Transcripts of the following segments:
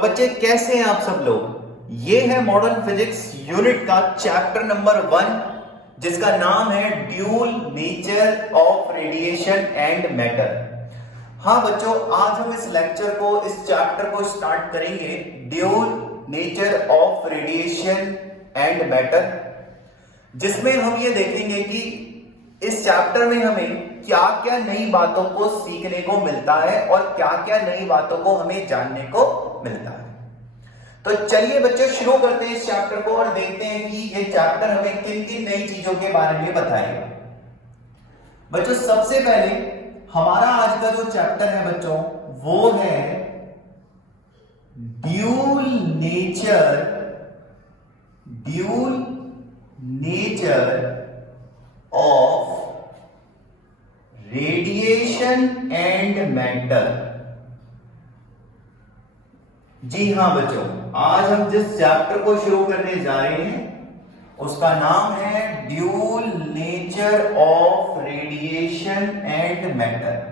बच्चे कैसे हैं आप सब लोग। ये है मॉडर्न फिजिक्स यूनिट का चैप्टर नंबर 1 जिसका नाम है dual nature of radiation and matter. हाँ बच्चों, आज हम इस लेक्चर को, इस चैप्टर को स्टार्ट करेंगे dual nature of radiation and matter, जिसमें हम ये देखेंगे कि इस चैप्टर में हमें क्या क्या नई बातों को सीखने को मिलता है और क्या क्या नई बातों को हमें जानने को मिलता है। तो चलिए बच्चों शुरू करते हैं इस चैप्टर को और देखते हैं कि ये चैप्टर हमें किन किन नई चीजों के बारे में बताएगा। बच्चों सबसे पहले हमारा आज का जो चैप्टर है बच्चों वो है dual nature of radiation and matter. जी हां बच्चों, आज हम जिस चैप्टर को शुरू करने जा रहे हैं उसका नाम है dual nature of radiation and matter.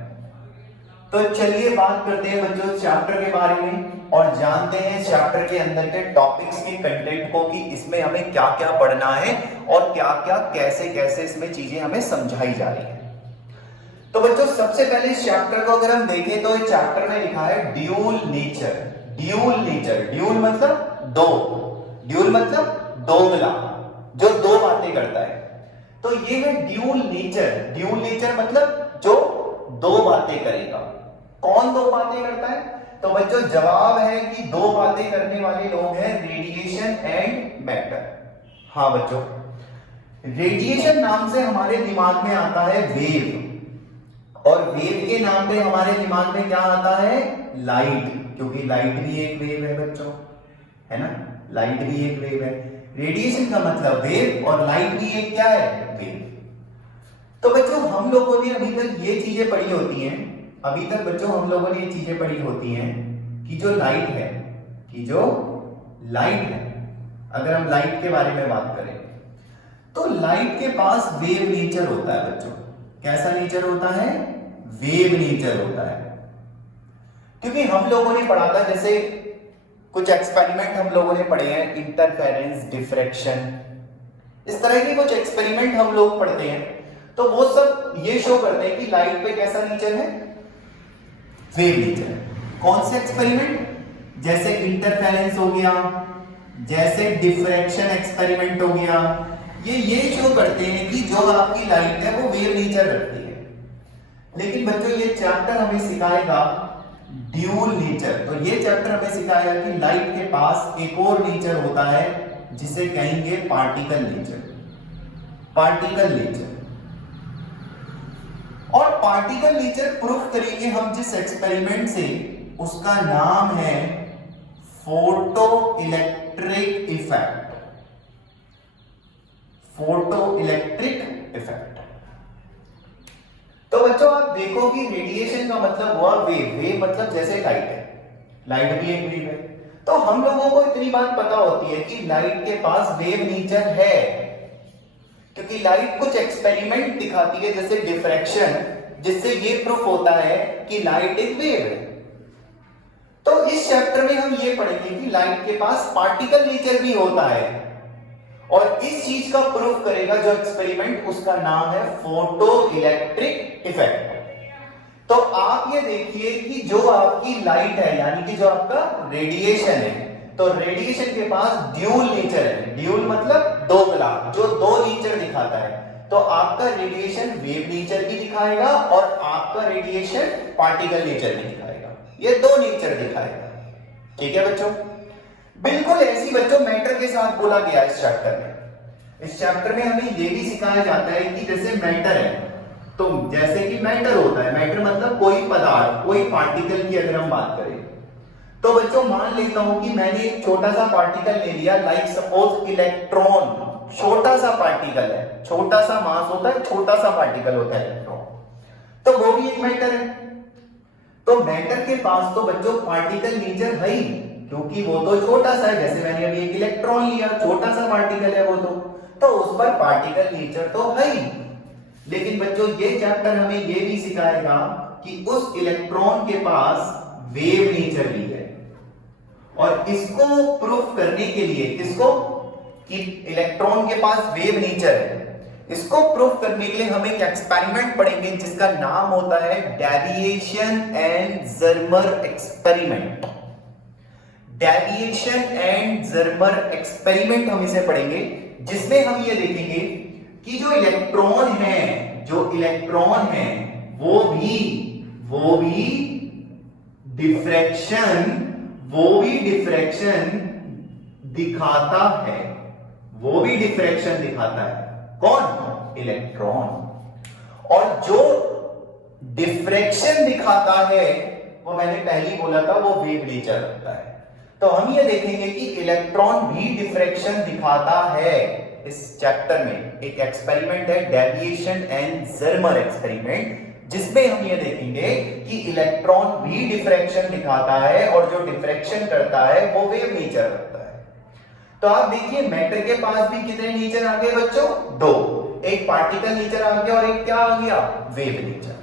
तो चलिए बात करते हैं बच्चों इस चैप्टर के बारे में और जानते हैं इस चैप्टर के अंदर के टॉपिक्स के कंटेंट को कि इसमें हमें क्या क्या पढ़ना है और क्या क्या कैसे कैसे इसमें चीजें हमें समझाई जा रही है। तो बच्चों सबसे पहले इस चैप्टर को अगर हम देखें तो इस चैप्टर में लिखा है ड्यूल नेचर। ड्यूल मतलब दो, ड्यूल मतलब दोगला, जो दो बातें करता है। तो ये है ड्यूल नेचर मतलब जो दो बातें करेगा। कौन दो बातें करता है? तो बच्चों जवाब है कि दो बातें करने वाले लोग हैं रेडिएशन एंड मैटर। हाँ बच्चों, रेडिएशन नाम से हमारे दिमाग में आता है वेव, और वेव के नाम पे हमारे दिमाग में क्या आता है? लाइट, क्योंकि लाइट भी एक वेव है बच्चों, है ना, लाइट भी एक वेव है। रेडिएशन का मतलब वेव और लाइट भी एक क्या है? वेव। तो बच्चों हम लोगों ने अभी तक ये चीजें पढ़ी होती हैं, कि जो लाइट है, अगर हम लाइट के बारे में बात करें तो लाइट के पास वेव नेचर होता है बच्चों। कैसा नेचर होता है? वेव नेचर होता है। क्योंकि हम लोगों ने पढ़ा था, जैसे कुछ एक्सपेरिमेंट हम लोगों ने पढ़े हैं, इंटरफेरेंस, डिफ्रैक्शन, इस तरह के कुछ एक्सपेरिमेंट हम लोग पढ़ते हैं। तो वो सब ये शो करते हैं कि लाइट पे कैसा नेचर है? वेव नेचर है। कौन से एक्सपेरिमेंट? जैसे इंटरफेरेंस हो गया, जैसे डिफ्रैक्शन एक्सपेरिमेंट हो गया, ये शो करते हैं कि जो आपकी लाइट है वो वेव नेचर रखती है। लेकिन बच्चों ये चैप्टर हमें सिखाएगा ड्यूल नेचर। तो ये चैप्टर हमें सिखाएगा कि लाइट के पास एक और नेचर होता है जिसे कहेंगे पार्टिकल नेचर। और पार्टिकल नेचर प्रूफ करेंगे हम जिस एक्सपेरिमेंट से, उसका नाम है फोटो इलेक्ट्रिक इफेक्ट। तो बच्चों आप देखो कि रेडिएशन का मतलब हुआ वेव मतलब जैसे लाइट है, लाइट भी एक वेव है। तो हम लोगों को इतनी बात पता होती है कि लाइट के पास वेव नेचर है, क्योंकि लाइट कुछ एक्सपेरिमेंट दिखाती है जैसे डिफ्रैक्शन, जिससे ये प्रूफ होता है कि लाइट एक वेव है। तो इस चैप्टर में हम ये पढ़ेंगे कि लाइट के पास पार्टिकल नेचर भी होता है, और इस चीज का प्रूफ करेगा जो एक्सपेरिमेंट, उसका नाम है फोटो इलेक्ट्रिक इफेक्ट। तो आप ये देखिए कि जो आपकी लाइट है, यानी कि जो आपका रेडिएशन है, तो रेडिएशन के पास ड्यूल नेचर है। ड्यूल मतलब दोगला, जो दो नेचर दिखाता है। तो आपका रेडिएशन वेव नेचर भी दिखाएगा और आपका रेडिएशन पार्टिकल नेचर भी दिखाएगा। ये दो नेचर दिखाएगा। ठीक है बच्चों, बिल्कुल ऐसी बच्चों मैटर के साथ बोला गया इस चैप्टर में। इस चैप्टर में हमें यह भी सिखाया जाता है कि जैसे मैटर है, तो जैसे कि मैटर होता है, मैटर मतलब कोई पदार्थ, कोई पार्टिकल की अगर हम बात करें, तो बच्चों मान लेता हूं कि मैंने एक छोटा सा पार्टिकल ले लिया, लाइक सपोज इलेक्ट्रॉन। छोटा सा पार्टिकल है, छोटा सा मास होता है, छोटा सा पार्टिकल होता है इलेक्ट्रॉन, तो वो भी एक मैटर है। तो मैटर के पास तो बच्चों पार्टिकल नेचर है ही, क्योंकि वो तो छोटा सा है। जैसे मैंने अभी एक इलेक्ट्रॉन लिया, छोटा सा पार्टिकल है वो तो उस पर पार्टिकल नेचर तो है ही। लेकिन बच्चों ये चैप्टर हमें ये भी सिखाएगा कि उस इलेक्ट्रॉन के पास वेव नेचर भी है, और इसको प्रूफ करने के लिए किसको, कि इलेक्ट्रॉन के पास वेव नेचर है, इसको प्रूफ करने के लिए हम एक एक्सपेरिमेंट पढ़ेंगे जिसका नाम होता है deviation and Germer experiment. Deviation and Germer experiment हम इसे पढ़ेंगे, जिसमें हम ये देखेंगे कि जो इलेक्ट्रॉन है वो भी डिफ्रैक्शन दिखाता है, कौन, इलेक्ट्रॉन। और जो डिफ्रैक्शन दिखाता है वो मैंने पहले ही बोला था वो वेव नेचर रखता है। तो हम ये देखेंगे कि इलेक्ट्रॉन भी डिफ्रैक्शन दिखाता है। इस चैप्टर में एक एक्सपेरिमेंट है डेविएशन एंड जर्मर एक्सपेरिमेंट, जिसमें हम ये देखेंगे कि इलेक्ट्रॉन भी डिफ्रैक्शन दिखाता है और जो डिफ्रैक्शन करता है वो वेव नेचर रखता है। तो आप देखिए मैटर के पास भी कितने नेचर आ गए बच्चों, दो, एक पार्टिकल नेचर आ गया और एक क्या आ गया, वेव नेचर।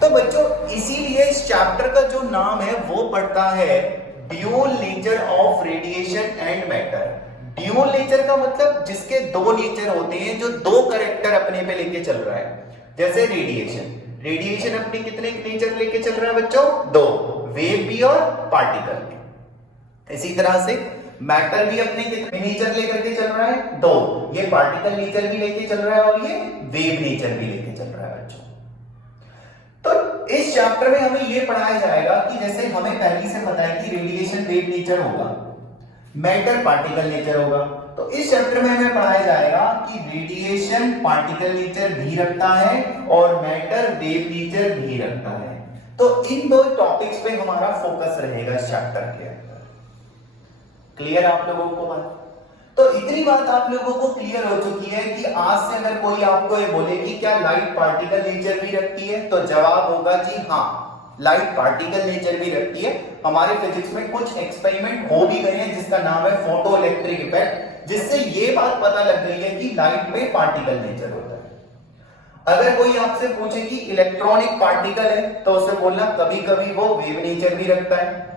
तो बच्चों इसीलिए इस चैप्टर का जो नाम है वो पड़ता है dual nature of radiation and matter. Dual nature का मतलब जिसके दो नेचर होते हैं, जो दो कैरेक्टर अपने पे लेके चल रहा है। जैसे रेडिएशन अपने कितने नेचर लेके चल रहा है बच्चों, दो, वेव भी और पार्टिकल भी। इसी तरह से मैटर भी अपने कितने नेचर लेकर के चल रहा है, दो, ये पार्टिकल नेचर भी लेके चल रहा है और ये वेव नेचर भी लेके चल रहा है बच्चों। तो इस चैप्टर में हमें ये पढ़ाया जाएगा कि जैसे हमें पहले से पता है कि रेडिएशन वेव नेचर होगा, मैटर पार्टिकल नेचर होगा। तो इस चैप्टर में हमें पढ़ाया जाएगा कि रेडिएशन पार्टिकल नेचर भी रखता है और मैटर वेव नेचर भी रखता है। तो इन दो टॉपिक्स पे हमारा फोकस रहेगा इस चैप्टर के अंदर। क्लियर आप लोगों को बात? तो इतनी बात आप लोगों को क्लियर हो चुकी है कि आज से अगर कोई आपको ये बोले कि क्या लाइट पार्टिकल नेचर भी रखती है, तो जवाब होगा जी हाँ, लाइट पार्टिकल नेचर भी रखती है। हमारे फिजिक्स में कुछ एक्सपेरिमेंट हो भी गए हैं जिसका नाम है फोटो इलेक्ट्रिक इफेक्ट, जिससे ये बात पता लग गई है कि लाइट में पार्टिकल नेचर होता है। अगर कोई आपसे पूछे कि इलेक्ट्रॉनिक पार्टिकल है, तो उसे बोलना कभी कभी वो वेव नेचर भी रखता है।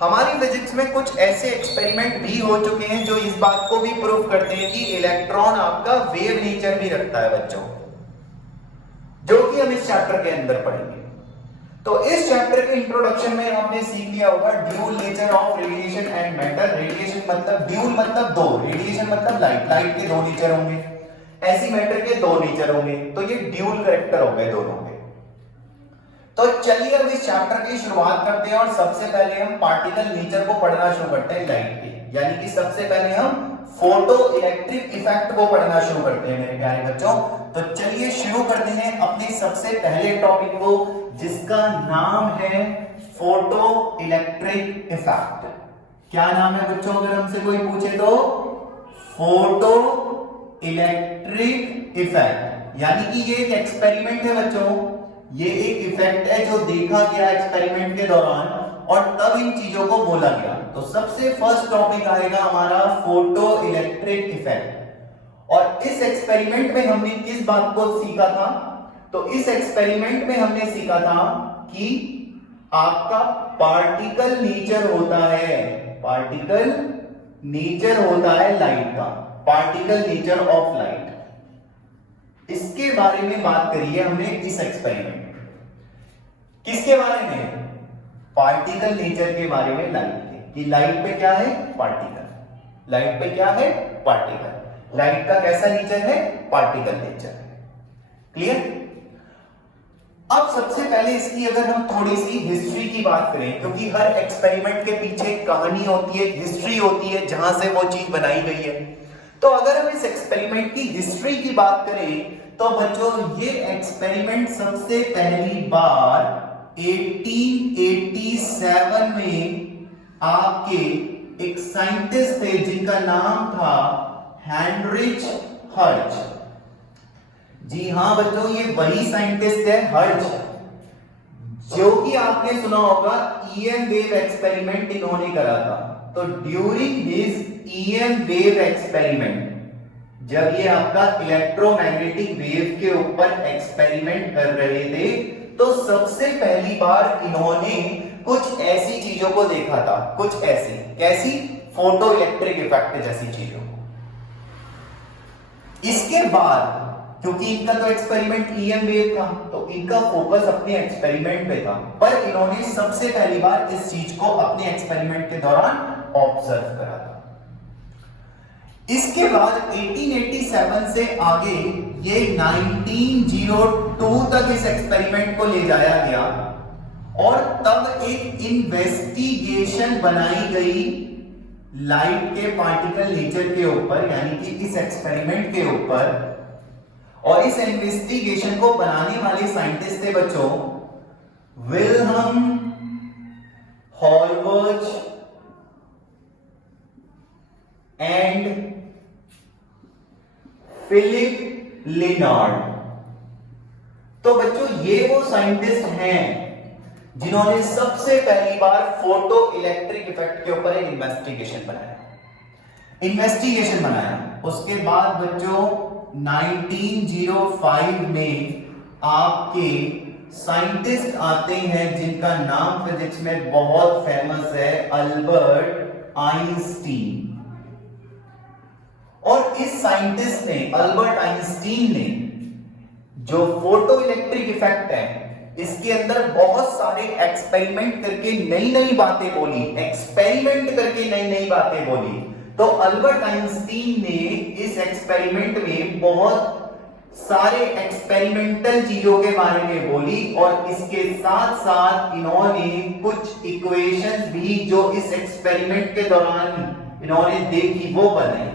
हमारी फिजिक्स में कुछ ऐसे एक्सपेरिमेंट भी हो चुके हैं जो इस बात को भी प्रूव करते हैं कि इलेक्ट्रॉन आपका वेव नेचर भी रखता है बच्चों, जो कि हम इस चैप्टर के अंदर पढ़ेंगे। तो इस चैप्टर के इंट्रोडक्शन में आपने सीख लिया होगा dual nature of radiation and matter. Radiation मतलब ड्यूल मतलब दो, रेडिएशन मतलब लाइट के दो नेचर होंगे, ऐसी मैटर के दो नेचर होंगे, तो ये ड्यूल कैरेक्टर हो गए दोनों के। तो चलिए अब इस चैप्टर की शुरुआत करते हैं और सबसे पहले हम पार्टिकल नेचर को पढ़ना शुरू करते हैं लाइट के, यानी कि सबसे पहले हम फोटो इलेक्ट्रिक इफेक्ट को पढ़ना शुरू करते हैं मेरे प्यारे बच्चों। तो चलिए शुरू करते हैं अपने सबसे पहले टॉपिक को, जिसका नाम है फोटो इलेक्ट्रिक इफेक्ट। क्या नाम है बच्चों अगर हमसे कोई पूछे तो? Photo electric effect. यानी कि ये एक एक्सपेरिमेंट है बच्चों, ये एक इफेक्ट है जो देखा गया एक्सपेरिमेंट के दौरान और तब इन चीजों को बोला गया। तो सबसे फर्स्ट टॉपिक आएगा हमारा फोटो इलेक्ट्रिक इफेक्ट। और इस एक्सपेरिमेंट में हमने किस बात को सीखा था? तो इस एक्सपेरिमेंट में हमने सीखा था कि आपका पार्टिकल नेचर होता है, पार्टिकल नेचर होता है लाइट का, पार्टिकल नेचर ऑफ लाइट। इसके बारे में बात करी है हमने इस एक्सपेरिमेंट में। किसके बारे में? पार्टिकल नेचर के बारे में लाइट के, कि लाइट पे क्या है? पार्टिकल। लाइट पे क्या है? पार्टिकल। लाइट का कैसा नेचर है? पार्टिकल नेचर है। क्लियर? अब सबसे पहले इसकी अगर हम थोड़ी सी हिस्ट्री की बात करें, क्योंकि हर एक्सपेरिमेंट के पीछे एक कहानी होती है, हिस्ट्री होती है जहां से वो चीज बनाई गई है। तो अगर हम इस एक्सपेरिमेंट की हिस्ट्री की बात करें तो बच्चों ये एक्सपेरिमेंट सबसे पहली बार 1887 में आपके एक साइंटिस्ट थे जिनका नाम था हेनरिच हर्ट्ज। जी हां बच्चों, ये वही साइंटिस्ट है हर्ट्ज, जो कि आपने सुना होगा ईएम वेव एक्सपेरिमेंट इन्होंने करा था। तो during his EM wave experiment, जब ये आपका इलेक्ट्रोमैग्नेटिक वेव के ऊपर एक्सपेरिमेंट कर रहे थे, तो सबसे पहली बार इन्होंने कुछ ऐसी चीजों को देखा था, कुछ ऐसी, कैसी, फोटो इलेक्ट्रिक इफेक्ट जैसी चीजों को। इसके बाद क्योंकि इनका तो एक्सपेरिमेंट ईएम वेव था, तो इनका फोकस अपने एक्सपेरिमेंट पे था, पर इन्होंने सबसे पहली बार इस चीज को अपने एक्सपेरिमेंट के दौरान ऑब्जर्व करा था। इसके बाद 1887 से आगे ये 1902 तक इस एक्सपेरिमेंट को ले जाया गया और तब एक इन्वेस्टिगेशन बनाई गई लाइट के पार्टिकल नेचर के ऊपर, यानी कि इस एक्सपेरिमेंट के ऊपर। और इस इन्वेस्टिगेशन को बनाने वाले साइंटिस्ट थे बच्चों Wilhelm Hallberg and Philip Lenard. तो बच्चों ये वो साइंटिस्ट हैं जिन्होंने सबसे पहली बार फोटो इलेक्ट्रिक इफेक्ट के ऊपर एक इन्वेस्टिगेशन बनाया। उसके बाद बच्चों 1905 में आपके साइंटिस्ट आते हैं जिनका नाम फिजिक्स में बहुत फेमस है, अल्बर्ट आइंस्टीन। और इस साइंटिस्ट ने, अल्बर्ट आइंस्टीन ने, जो फोटो इलेक्ट्रिक इफेक्ट है इसके अंदर बहुत सारे एक्सपेरिमेंट करके नई नई बातें बोली, तो अल्बर्ट आइंस्टीन ने इस एक्सपेरिमेंट में बहुत सारे एक्सपेरिमेंटल चीजों के बारे में बोली और इसके साथ साथ इन्होंने कुछ इक्वेशंस भी जो इस एक्सपेरिमेंट के दौरान इन्होंने देखी वो बनाई।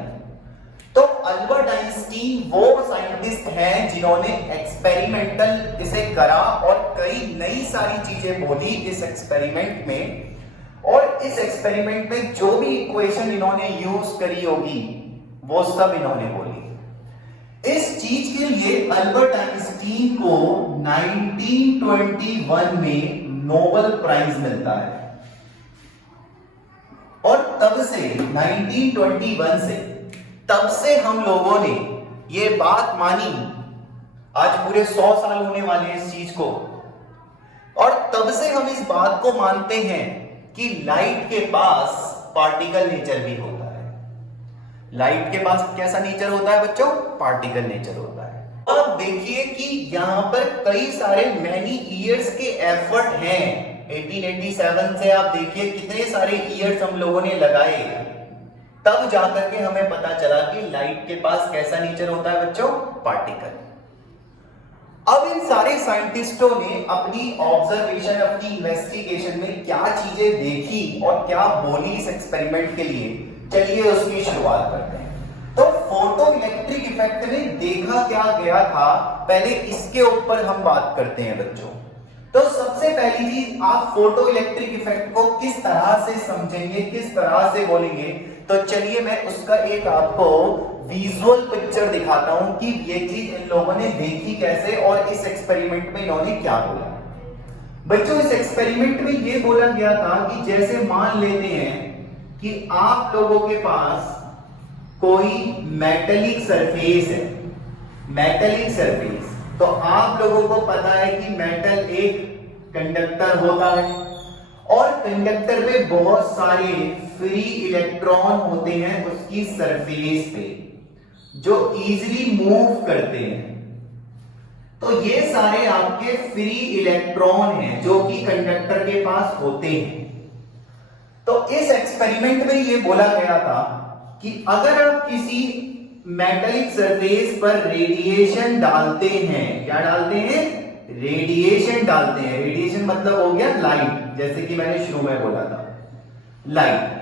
तो अल्बर्ट आइंस्टीन वो साइंटिस्ट हैं जिन्होंने एक्सपेरिमेंटल इसे करा और कई नई सारी चीजें बोली इस एक्सपेरिमेंट में। और इस एक्सपेरिमेंट में जो भी इक्वेशन इन्होंने यूज करी होगी वो सब इन्होंने बोली। इस चीज के लिए अल्बर्ट आइंस्टीन को 1921 में नोबेल प्राइज मिलता है। और तब से 1921 से तब से हम लोगों ने ये बात मानी, आज पूरे 100 साल होने वाले हैं इस चीज को, और तब से हम इस बात को मानते हैं कि लाइट के पास पार्टिकल नेचर भी होता है। लाइट के पास कैसा नेचर होता है बच्चों? पार्टिकल नेचर होता है। अब देखिए कि यहां पर कई सारे मैनी ईयर्स के एफर्ट हैं। 1887 से आप देखिए कितने सारे ईयर्स हम लोगों ने लगाए, तब जाकर के हमें पता चला कि लाइट के पास कैसा नेचर होता है बच्चों? पार्टिकल। अब इन सारे साइंटिस्टों ने अपनी ऑब्जर्वेशन, अपनी इन्वेस्टिगेशन में क्या चीजें देखी और क्या बोली इस एक्सपेरिमेंट के लिए, चलिए उसकी शुरुआत करते हैं। तो फोटो इलेक्ट्रिक इफेक्ट में देखा क्या गया था, पहले इसके ऊपर हम बात करते हैं बच्चों। तो सबसे पहली चीज, आप फोटो इलेक्ट्रिक इफेक्ट को किस तरह से समझेंगे, किस तरह से बोलेंगे, तो चलिए मैं उसका एक आपको विजुअल पिक्चर दिखाता हूं कि ये चीज इन लोगों ने देखी कैसे और इस एक्सपेरिमेंट में इन्होंने क्या बोला। बच्चों इस एक्सपेरिमेंट में ये बोला गया था कि जैसे मान लेते हैं कि आप लोगों के पास कोई मेटेलिक सरफेस है, मेटेलिक सरफेस, तो आप लोगों को पता है कि मेटल एक कंडक्टर होता है और कंडक्टर पे बहुत सारे फ्री इलेक्ट्रॉन होते हैं उसकी सरफेस पे जो इजीली मूव करते हैं। तो ये सारे आपके फ्री इलेक्ट्रॉन हैं जो कि कंडक्टर के पास होते हैं। तो इस एक्सपेरिमेंट में ये बोला गया था कि अगर आप किसी मेटेलिक सरफेस पर रेडिएशन डालते हैं, क्या डालते हैं? रेडिएशन डालते हैं। रेडिएशन मतलब हो गया लाइट, जैसे कि मैंने शुरू में बोला था लाइट।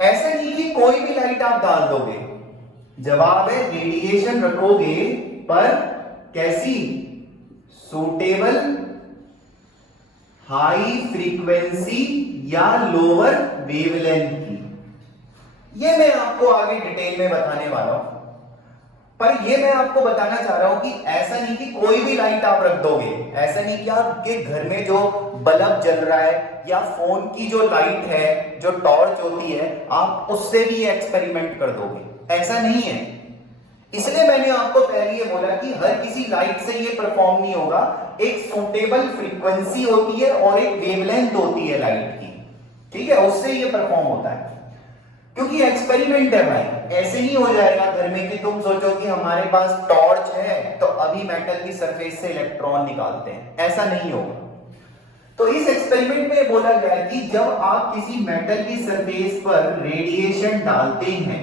ऐसा नहीं कि कोई भी लाइट आप डाल दोगे, जवाब है रेडिएशन रखोगे पर कैसी? सूटेबल, हाई फ्रीक्वेंसी या लोअर वेवलेंथ की। ये मैं आपको आगे डिटेल में बताने वाला हूं, पर ये मैं आपको बताना चाह रहा हूं कि ऐसा नहीं कि कोई भी लाइट आप रख दोगे, ऐसा नहीं कि आपके घर में जो बल्ब जल रहा है या फोन की जो लाइट है, जो टॉर्च होती है, आप उससे भी एक्सपेरिमेंट कर दोगे, ऐसा नहीं है। इसलिए मैंने आपको पहले ये बोला कि हर किसी लाइट से ये परफॉर्म नहीं होगा। एक सूटेबल फ्रीक्वेंसी होती है और एक वेवलेंथ होती है लाइट की, ठीक है, उससे ये परफॉर्म होता है। क्योंकि एक्सपेरिमेंट है भाई, ऐसे नहीं हो जाएगा घर में कि तुम सोचो कि हमारे पास टॉर्च है तो अभी मेटल की सरफेस से इलेक्ट्रॉन निकालते हैं, ऐसा नहीं होगा। तो इस एक्सपेरिमेंट में बोला गया कि जब आप किसी मेटल की सरफेस पर रेडिएशन डालते हैं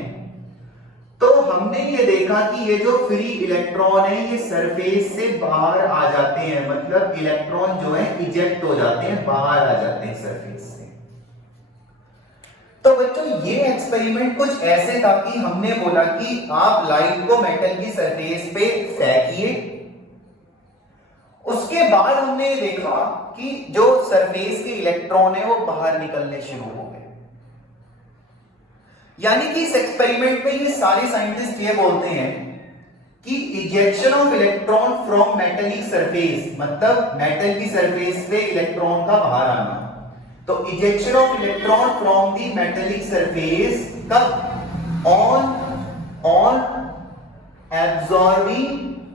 तो हमने ये देखा कि ये जो फ्री इलेक्ट्रॉन है ये सरफेस से बाहर आ जाते हैं, मतलब इलेक्ट्रॉन जो है इजेक्ट हो जाते हैं, बाहर आ जाते हैं सरफेस से। तो बच्चों ये एक्सपेरिमेंट कुछ ऐसे था कि हमने बोला कि आप लाइट को मेटल की सरफेस पे फेंकिए, उसके बाद हमने ये देखा कि जो सरफेस के इलेक्ट्रॉन है वो बाहर निकलने शुरू हो गए। यानी कि इस एक्सपेरिमेंट में ये सारे साइंटिस्ट ये बोलते हैं कि ejection of electron from metallic surface, मतलब मेटल की सरफेस पे इलेक्ट्रॉन का बाहर आना। तो ejection of electron from the metallic surface कब?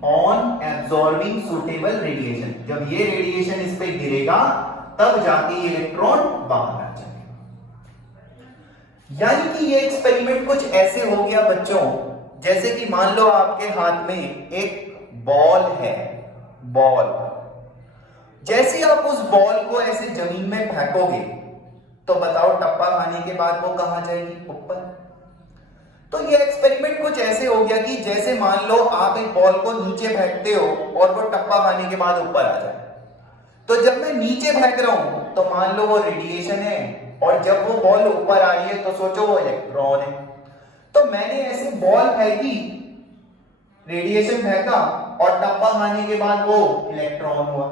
On absorbing suitable radiation. जब ये रेडिएशन इस पे गिरेगा तब जाके ये इलेक्ट्रॉन बाहर आ जाएगा। यानी कि ये एक्सपेरिमेंट कुछ ऐसे हो गया बच्चों, जैसे कि मान लो आपके हाथ में एक बॉल है, बॉल, जैसे आप उस बॉल को ऐसे जमीन में फेंकोगे तो बताओ टप्पा खाने के बाद वो कहां जाएगी? ऊपर। तो ये एक्सपेरिमेंट कुछ ऐसे हो गया कि जैसे मान लो आप एक बॉल को नीचे फेंकते हो और वो टप्पा खाने के बाद ऊपर आ जाए। तो जब मैं नीचे फेंक रहा हूं तो मान लो वो रेडिएशन है, और जब वो बॉल ऊपर आ रही है तो सोचो वो इलेक्ट्रॉन है। तो मैंने ऐसे बॉल फेंकी, रेडिएशन फेंका और टप्पा खाने के बाद वो इलेक्ट्रॉन हुआ।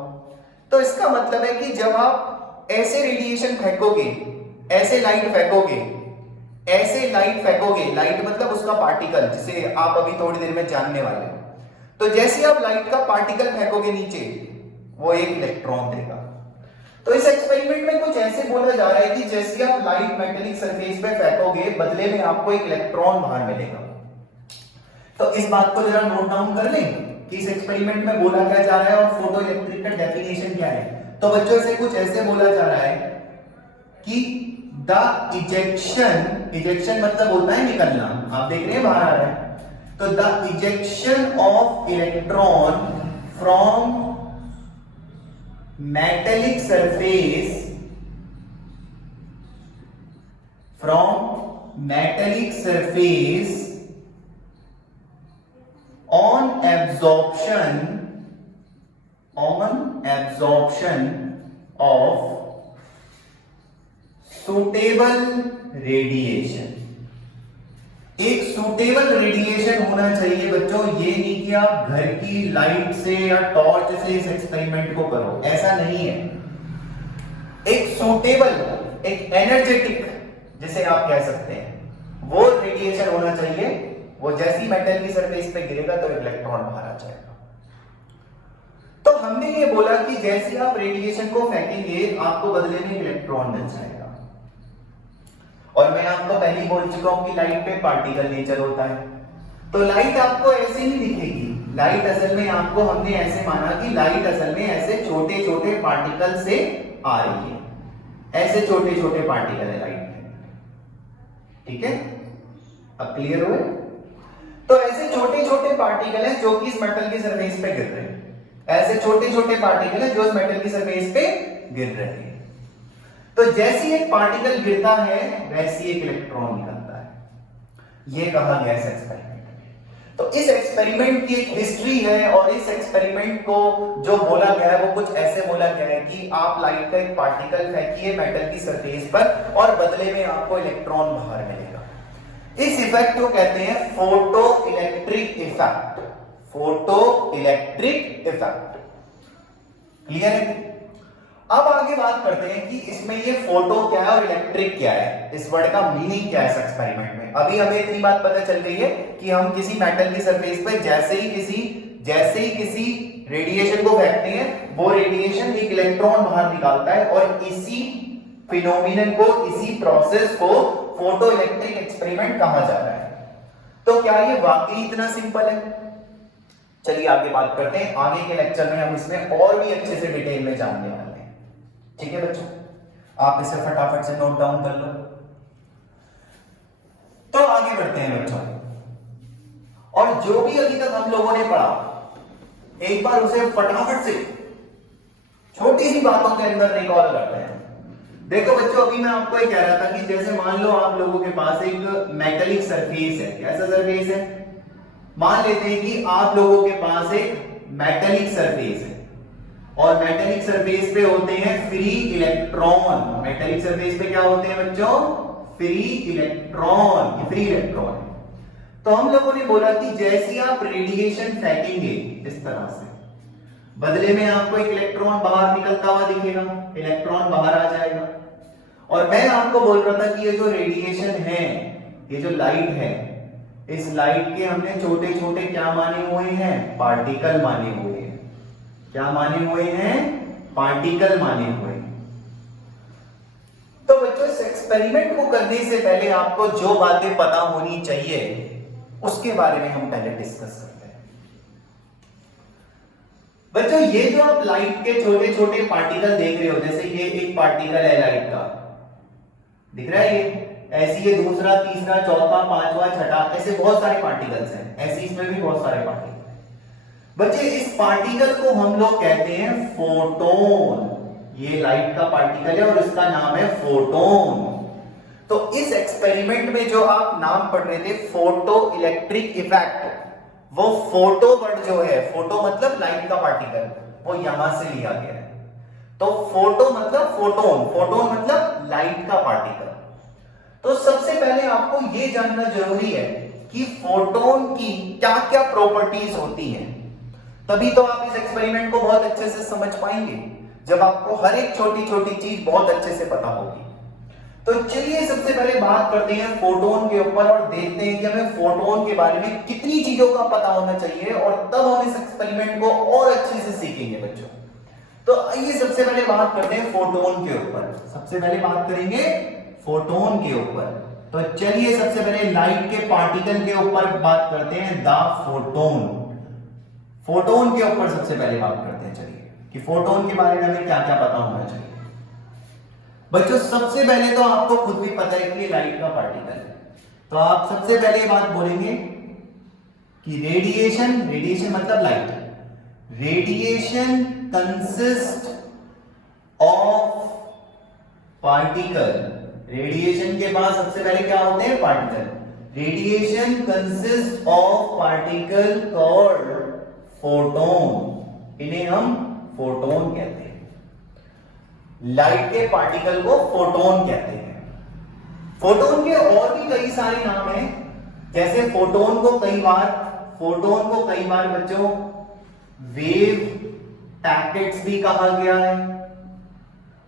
तो इसका मतलब है कि जब आप ऐसे रेडिएशन फेंकोगे, ऐसे लाइट फेंकोगे, ऐसे लाइट फेंकोगे, लाइट मतलब उसका पार्टिकल, जिसे आप अभी थोड़ी देर में जानने वाले हो, तो जैसे आप लाइट का पार्टिकल फेंकोगे नीचे, वो एक इलेक्ट्रॉन देगा। तो इस एक्सपेरिमेंट में कुछ ऐसे बोला जा रहा है कि जैसे आप लाइट मेटेलिक सरफेस पे फेंकोगे, बदले में आपको एक इलेक्ट्रॉन बाहर मिलेगा। तो इस बात को जरा नोट डाउन कर लें कि इस एक्सपेरिमेंट में बोला क्या जा रहा है और फोटो इलेक्ट्रिक का डेफिनेशन क्या है। तो बच्चों से कुछ ऐसे बोला जा रहा है कि द इजेक्शन मतलब होता है निकलना, आप देख रहे हैं बाहर आ रहा है। तो the ejection of electron from metallic surface on absorption of suitable radiation। एक सूटेबल रेडिएशन होना चाहिए बच्चों, ये नहीं कि आप घर की लाइट से या टॉर्च से इस एक्सपेरिमेंट को करो, ऐसा नहीं है। एक सूटेबल, एक एनर्जेटिक, जिसे आप कह सकते हैं, वो रेडिएशन होना चाहिए। वो जैसी मेटल की सरफेस पे गिरेगा तो इलेक्ट्रॉन बाहर आ जाएगा। तो हमने ये बोला कि जैसे आप रेडिएशन को फेंकेंगे आपको बदले में इलेक्ट्रॉन मिल जाएगा। और मैं आपको पहले ही बोल चुका हूं कि लाइट पे पार्टिकल नेचर होता है। तो लाइट आपको ऐसे नहीं दिखेगी, लाइट असल में आपको, हमने ऐसे माना कि लाइट असल में ऐसे छोटे छोटे पार्टिकल से आ रही है, ऐसे छोटे छोटे पार्टिकल है लाइट में, ठीक है, अब क्लियर हुए? तो ऐसे छोटे छोटे पार्टिकल है जो कि इस मेटल की सरफेस पे गिर रहे हैं, ऐसे छोटे छोटे पार्टिकल है जो इस मेटल की सरफेस पे गिर रहे हैं। तो जैसी एक पार्टिकल गिरता है वैसी एक इलेक्ट्रॉन निकलता है, ये कहा गया इस एक्सपेरिमेंट में। तो इस एक्सपेरिमेंट की एक हिस्ट्री है, और इस एक्सपेरिमेंट को जो बोला गया है वो कुछ ऐसे बोला गया है कि आप लाइट का एक पार्टिकल फेंकिए मेटल की सरफेस पर और बदले में आपको इलेक्ट्रॉन बाहर मिलेगा। इस इफेक्ट को कहते हैं photo electric effect. Photo electric effect, clear है? अब आगे बात करते हैं कि इसमें ये फोटो क्या है और इलेक्ट्रिक क्या है, इस वर्ड का मीनिंग क्या है इस एक्सपेरिमेंट में। अभी हमें इतनी बात पता चल गई है कि हम किसी मेटल की सरफेस पे जैसे ही किसी रेडिएशन को फेंकते हैं, वो रेडिएशन एक इलेक्ट्रॉन बाहर निकालता है, और इसी फिनोमिनन को, इसी प्रोसेस को फोटो इलेक्ट्रिक एक्सपेरिमेंट कहा जा रहा है। तो क्या ये वाकई इतना सिंपल है? चलिए आगे बात करते हैं, आगे के लेक्चर में हम इसमें और भी अच्छे से डिटेल में जानने वाले हैं। ठीक है बच्चों, आप इसे फटाफट से नोट डाउन कर लो। तो आगे बढ़ते हैं बच्चों, और जो भी अभी तक हम लोगों ने पढ़ा एक बार उसे फटाफट से छोटी सी बातों के अंदर रिकॉल करते हैं। देखो बच्चों, अभी मैं आपको ये कह रहा था कि जैसे मान लो आप लोगों के पास एक मेटेलिक सरफेस है। कैसा सरफेस है? मान लेते हैं कि आप लोगों के पास एक मेटेलिक सरफेस है और मेटेलिक सरफेस पे होते हैं फ्री इलेक्ट्रॉन। मेटेलिक सरफेस पे क्या होते हैं बच्चों? Free electron. ये फ्री इलेक्ट्रॉन है। तो हम लोगों ने बोला कि जैसे आप रेडिएशन फेंकेंगे इस तरह से, बदले में आपको एक इलेक्ट्रॉन बाहर निकलता हुआ दिखेगा, इलेक्ट्रॉन बाहर आ जाएगा। और मैं आपको बोल रहा था कि ये जो रेडिएशन है, ये जो लाइट है, इस लाइट के हमने छोटे छोटे क्या माने हुए हैं? पार्टिकल माने हुए हैं। क्या माने हुए हैं? पार्टिकल माने हुए हैं। तो बच्चों, इस एक्सपेरिमेंट को करने से पहले आपको जो बातें पता होनी चाहिए उसके बारे में हम पहले डिस्कस करते हैं। बच्चों, ये जो आप लाइट के छोटे छोटे पार्टिकल देख रहे हो, जैसे ये एक पार्टिकल है लाइट का, दिख रहा है ये, ऐसी ये दूसरा, तीसरा, चौथा, पांचवा, छठा, ऐसे बहुत सारे पार्टिकल्स हैं। ऐसे इसमें भी बहुत सारे पार्टिकल। बच्चे, इस पार्टिकल को हम लोग कहते हैं फोटोन। ये लाइट का पार्टिकल है और इसका नाम है फोटोन। तो इस एक्सपेरिमेंट में जो आप नाम पढ़ रहे थे, फोटो इलेक्ट्रिक इफेक्ट, वो फोटो वर्ड जो है, फोटो मतलब लाइट का पार्टिकल, वो यहां से लिया गया है। तो फोटो मतलब फोटोन, फोटोन मतलब लाइट का पार्टिकल। तो सबसे पहले आपको यह जानना जरूरी है कि फोटोन की क्या क्या प्रॉपर्टीज होती हैं। तभी तो आप इस एक्सपेरिमेंट को बहुत अच्छे से समझ पाएंगे, जब आपको हर एक छोटी छोटी चीज बहुत अच्छे से पता होगी। तो चलिए सबसे पहले बात करते हैं फोटोन के ऊपर और देखते हैं कि हमें फोटोन के बारे में कितनी चीजों का पता होना चाहिए, और तब हम इस एक्सपेरिमेंट को और अच्छे से सीखेंगे बच्चों। तो आइए सबसे पहले बात करते हैं फोटोन के ऊपर। सबसे पहले बात करेंगे फोटोन के ऊपर। तो चलिए सबसे पहले लाइट के पार्टिकल के ऊपर बात करते हैं, द फोटोन। फोटोन के ऊपर सबसे पहले बात करते हैं, चलिए, कि फोटोन के बारे में हमें क्या क्या पता होना चाहिए। बच्चों, सबसे पहले तो आपको खुद भी पता है कि ये लाइट का पार्टिकल है। तो आप सबसे पहले बात बोलेंगे कि रेडिएशन, रेडिएशन मतलब light, radiation consist of particle. Radiation के बाद सबसे पहले क्या होते हैं? Particle. Radiation consist of particle called photon. इन्हें हम फोटोन कहते हैं। लाइट के पार्टिकल को फोटोन कहते हैं। फोटोन के और भी कई सारे नाम हैं, जैसे फोटोन को कई बार बच्चों वेव पैकेट्स भी कहा गया है।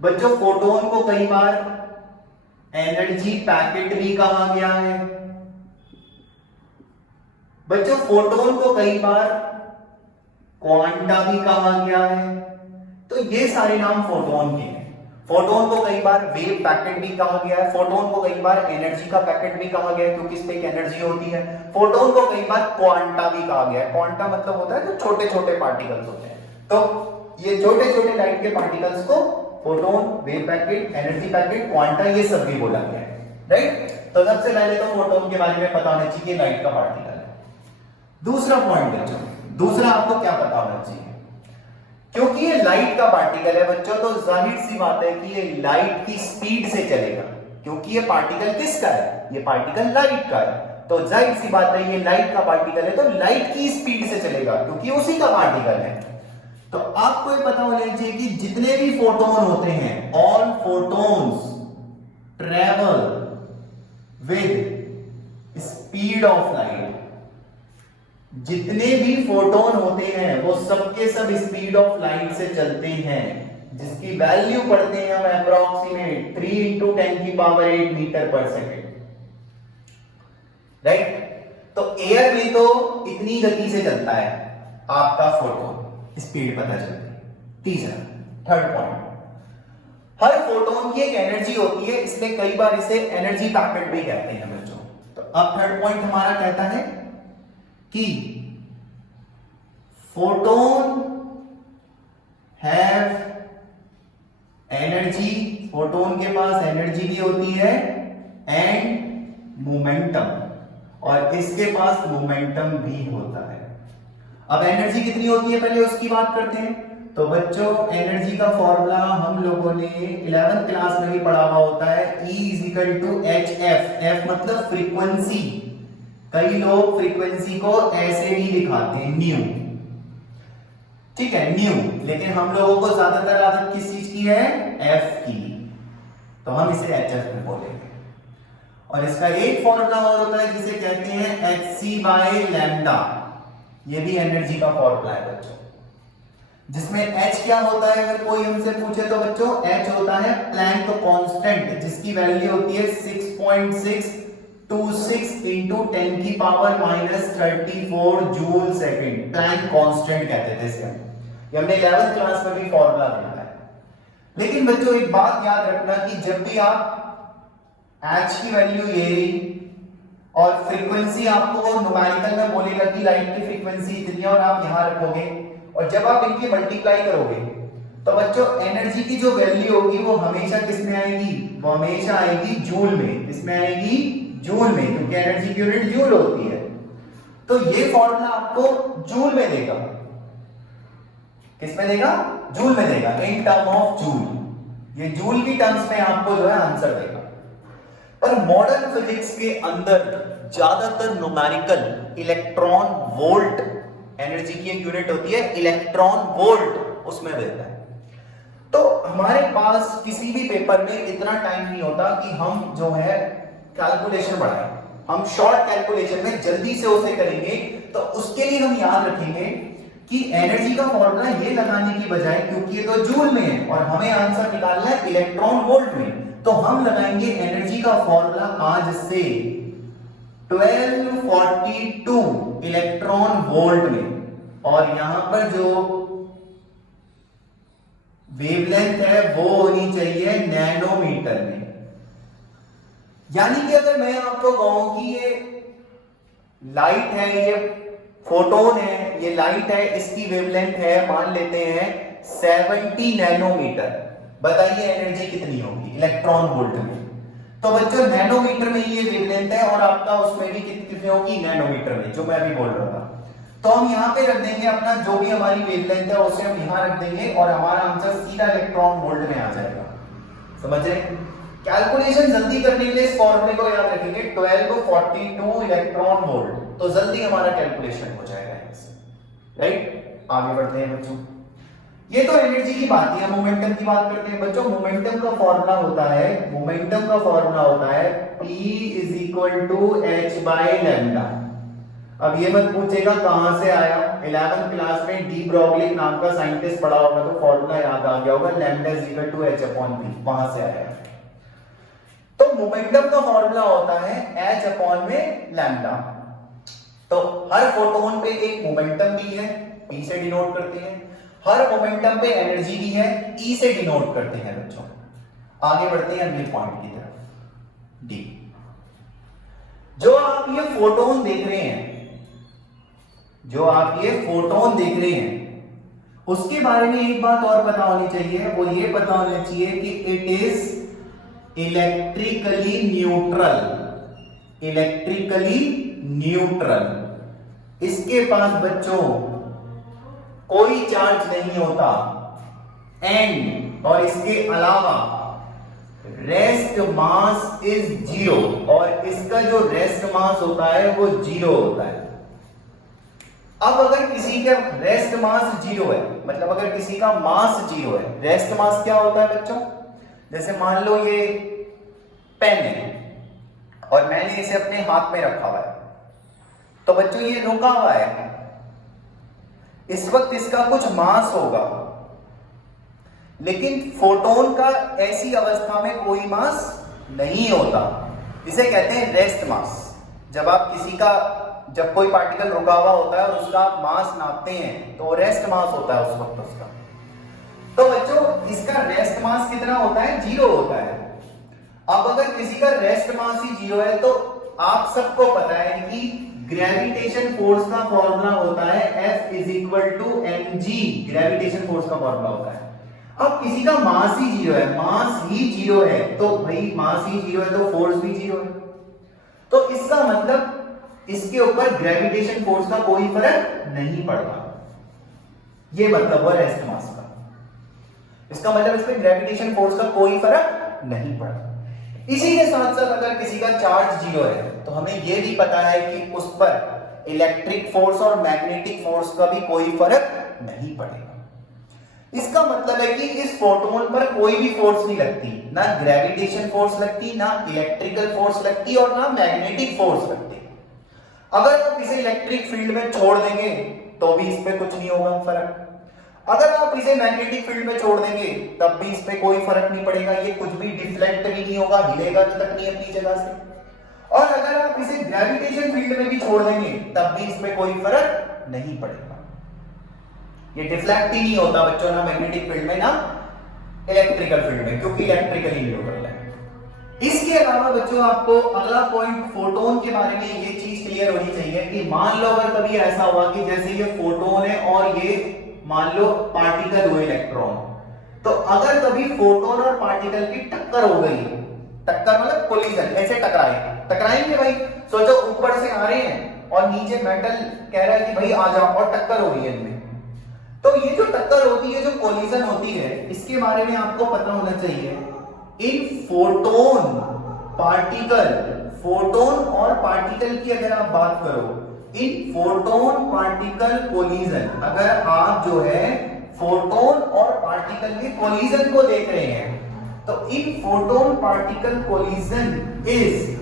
बच्चों, फोटोन को कई बार एनर्जी पैकेट भी कहा गया है। बच्चों, फोटोन को कई बार क्वांटा भी कहा गया है। तो ये सारे नाम फोटोन के हैं। फोटोन को कई बार वेव पैकेट भी कहा गया है, फोटोन को कई बार एनर्जी का पैकेट भी कहा गया है, क्योंकि इस पे एक एनर्जी होती है। फोटोन को कई बार क्वांटा भी कहा गया है। क्वांटा मतलब होता है जो छोटे छोटे पार्टिकल्स होते हैं। तो ये छोटे छोटे लाइट के पार्टिकल्स को photon, wave packet, energy packet, quanta, ये सब भी बोला गया है, राइट। तो सबसे पहले तो फोटोन के बारे में पता होना चाहिए, लाइट का पार्टिकल है। दूसरा पॉइंट बच्चों, दूसरा आपको क्या पता होना चाहिए? क्योंकि ये लाइट का पार्टिकल है बच्चों, तो जाहिर सी बात है कि ये लाइट की स्पीड से चलेगा, क्योंकि ये पार्टिकल किसका है? ये पार्टिकल लाइट का है। तो जाहिर सी बात है ये लाइट का पार्टिकल है, तो लाइट की स्पीड से चलेगा, क्योंकि उसी का पार्टिकल है। तो आपको ये पता होना चाहिए कि जितने भी फोटोन होते हैं, all photons travel with speed of light. जितने भी फोटोन होते हैं वो सबके सब स्पीड ऑफ लाइट से चलते हैं, जिसकी वैल्यू पढ़ते हैं हम अप्रोक्सीमेट 3 × 10⁸ मीटर पर सेकेंड, राइट। तो एयर में तो इतनी गति से चलता है आपका फोटोन, स्पीड पता चलती है। तीसरा, थर्ड पॉइंट, हर फोटोन की एक एनर्जी होती है, इसलिए कई बार इसे एनर्जी पैकेट भी कहते हैं बच्चों। तो अब थर्ड पॉइंट हमारा कहता है कि फोटोन हैव एनर्जी, फोटोन के पास एनर्जी भी होती है एंड मोमेंटम, और इसके पास मोमेंटम भी होता है। अब एनर्जी कितनी होती है पहले उसकी बात करते हैं। तो बच्चों एनर्जी का फॉर्मूला हम लोगों ने 11th क्लास में भी पढ़ा हुआ होता है, E = hf, f मतलब फ्रीक्वेंसी। कई लोग फ्रीक्वेंसी को ऐसे भी लिखाते हैं न्यू, ठीक है न्यू, लेकिन हम लोगों को ज्यादातर आदत किस चीज की है, f की, तो हम इसे hf में बोलेंगे। और इसका एक फॉर्मूला और होता है जिसे कहते हैं hc/λ, ये भी एनर्जी का फॉर्मूला है बच्चों, जिसमें h क्या होता है अगर कोई हमसे पूछे तो बच्चों h होता है प्लैंक कांस्टेंट, जिसकी वैल्यू होती है 6.626 into 10⁻⁻34 joule second. Planck constant कहते थे इसे, ये हमने 11th क्लास में भी फॉर्मूला देखा है। लेकिन बच्चों एक बात याद रखना कि जब भी आप h की वैल्यू ये और फ्रीक्वेंसी आपको न्यूमेरिकल में बोलेगा कि लाइट की फ्रीक्वेंसी इतनी है और आप यहां रखोगे, और जब आप इनकी मल्टीप्लाई करोगे तो बच्चों एनर्जी की जो वैल्यू होगी वो हमेशा किस में आएगी, वो हमेशा आएगी जूल में। किसमें आएगी, जूल में, क्योंकि एनर्जी की यूनिट जूल होती है। तो ये फॉर्मूला आपको जूल में देगा, किस में देगा, जूल में देगा, इन टर्म ऑफ जूल। ये जूल की टर्म्स में आपको जो है आंसर देगा। पर मॉडर्न फिजिक्स के अंदर ज्यादातर न्यूमेरिकल इलेक्ट्रॉन वोल्ट, एनर्जी की एक यूनिट होती है इलेक्ट्रॉन वोल्ट, उसमें देता है। तो हमारे पास किसी भी पेपर में इतना टाइम नहीं होता कि हम जो है कैलकुलेशन बढ़ाएं, हम शॉर्ट कैलकुलेशन में जल्दी से उसे करेंगे। तो उसके लिए हम याद रखेंगे कि एनर्जी का फॉर्मूला ये लगाने की बजाय, क्योंकि ये तो जूल में है और हमें आंसर निकालना है इलेक्ट्रॉन वोल्ट में, तो हम लगाएंगे एनर्जी का फॉर्मूला आज से 1242 इलेक्ट्रॉन वोल्ट में, और यहां पर जो वेवलेंथ है वो होनी चाहिए नैनोमीटर में। यानी कि अगर मैं आपको कहूं कि ये लाइट है, ये फोटोन है, ये लाइट है, इसकी वेवलेंथ है मान लेते हैं 70 नैनोमीटर, बताइए एनर्जी कितनी होगी इलेक्ट्रॉन वोल्ट में। तो बच्चों नैनोमीटर में ये वेवलेंथ है और आपका उसमें भी कितनी होगी, नैनोमीटर में, जो मैं भी बोल रहा था। तो हम यहां पे रख देंगे अपना जो भी हमारी वेवलेंथ है उसे हम यहां रख देंगे और हमारा आंसर सीधा इलेक्ट्रॉन वोल्ट में आ जाएगा। समझ रहे? कैलकुलेशन जल्दी करने के लिए इस फॉर्मूले को याद रखेंगे 1242 इलेक्ट्रॉन वोल्ट, तो जल्दी हमारा कैलकुलेशन हो जाएगा इससे, राइट। आगे बढ़ते हैं बच्चों, ये तो एनर्जी की बात है। मोमेंटम की बात करते हैं बच्चों। मोमेंटम का फॉर्मूला होता है, मोमेंटम का फॉर्मूला होता है P = h/λ। अब ये मत पूछेगा कहां से आया, 11th क्लास में डी ब्रॉगली नाम का साइंटिस्ट पढ़ा होगा तो फॉर्मूला याद आ गया होगा, λ = h/p, वहां से आया। तो मोमेंटम का फॉर्मूला होता है h/λ। तो हर फोटोन पे एक मोमेंटम भी है, p से डिनोट करते हैं, हर मोमेंटम पे एनर्जी भी है, E से डिनोट करते हैं बच्चों। आगे बढ़ते हैं अगले पॉइंट की तरफ, डी। जो आप ये फोटोन देख रहे हैं, जो आप ये फोटोन देख रहे हैं, उसके बारे में एक बात और पता होनी चाहिए, वो ये पता होना चाहिए कि it is electrically neutral. Electrically neutral, इसके पास बच्चों कोई चार्ज नहीं होता, एंड और इसके अलावा रेस्ट मास इज 0, और इसका जो रेस्ट मास होता है वो 0 होता है। अब अगर किसी का रेस्ट मास 0 है, मतलब अगर किसी का मास 0 है, रेस्ट मास क्या होता है बच्चों, जैसे मान लो ये पेन है और मैंने इसे अपने हाथ में रखा हुआ है, तो बच्चों ये रुका हुआ है, इस वक्त इसका कुछ मास होगा, लेकिन फोटोन का ऐसी अवस्था में कोई मास नहीं होता, इसे कहते हैं रेस्ट मास। जब कोई पार्टिकल रुका हुआ होता है और उसका आप मास नापते हैं तो वो रेस्ट मास होता है उस वक्त उसका। तो बच्चों इसका रेस्ट मास कितना होता है, 0 होता है। अब अगर किसी का रेस्ट मास ही 0 है तो आप सबको पता है कि ग्रेविटेशन फोर्स का फॉर्मूला होता है F is equal to mg, gravitation force का फॉर्मूला होता है। अब किसी का मास ही जीरो है, मास ही जीरो है, तो भाई मास ही जीरो है तो फोर्स भी जीरो है, तो इसका मतलब इसके ऊपर ग्रेविटेशन फोर्स का कोई फर्क नहीं पड़ता। ये मतलब हुआ रेस्ट मास का, इसका मतलब इसमें ग्रेविटेशन फोर्स का कोई फर्क नहीं पड़ता। इसी के साथ साथ अगर किसी का चार्ज जीरो है तो हमें यह भी पता है कि उस पर इलेक्ट्रिक फोर्स और मैग्नेटिक फोर्स का भी कोई फर्क नहीं पड़ेगा। इसका मतलब है कि इस फोटोन पर कोई भी फोर्स नहीं लगती, ना ग्रेविटेशन फोर्स लगती, ना इलेक्ट्रिकल फोर्स लगती और ना मैग्नेटिक फोर्स लगती। अगर आप इसे इलेक्ट्रिक फील्ड में छोड़ देंगे तो भी इस पे कुछ नहीं होगा फर्क, अगर आप इसे मैग्नेटिक फील्ड में छोड़ देंगे तब भी इस पे कोई फर्क नहीं पड़ेगा, ये कुछ भी डिफ्लेक्ट भी नहीं होगा, हिलेगा तो तक नहीं अपनी जगह से। और अगर आप इसे ग्रेविटेशन फील्ड में भी छोड़ देंगे तब भी इस पे कोई फर्क नहीं पड़ेगा, ये डिफ्लेक्ट ही नहीं होता बच्चों, ना मैग्नेटिक फील्ड में ना इलेक्ट्रिकल फील्ड में, क्योंकि इलेक्ट्रिकली न्यूट्रल है। इसके अलावा बच्चों आपको अगला पॉइंट फोटोन के बारे में ये चीज क्लियर होनी चाहिए कि मान लो अगर कभी ऐसा हुआ कि जैसे ये फोटोन है और ये मान लो पार्टिकल हुए इलेक्ट्रॉन, तो अगर कभी फोटोन और पार्टिकल की टक्कर हो गई, टक्कर मतलब कोलिजन, ऐसे टकराएंगे भाई, सोचो ऊपर से आ रहे हैं और नीचे मेटल कह रहा है कि भाई आ जाओ, और टक्कर हो रही है इनमें, तो ये जो टक्कर होती है, जो कोलिजन होती है, इसके बारे में आपको पता होना चाहिए। इन फोटोन और पार्टिकल की अगर आप बात करो, इन फोटोन पार्टिकल कोलिजन, अगर आप जो है फोटोन और पार्टिकल के कोलिजन को देख रहे हैं, तो in photon particle collision is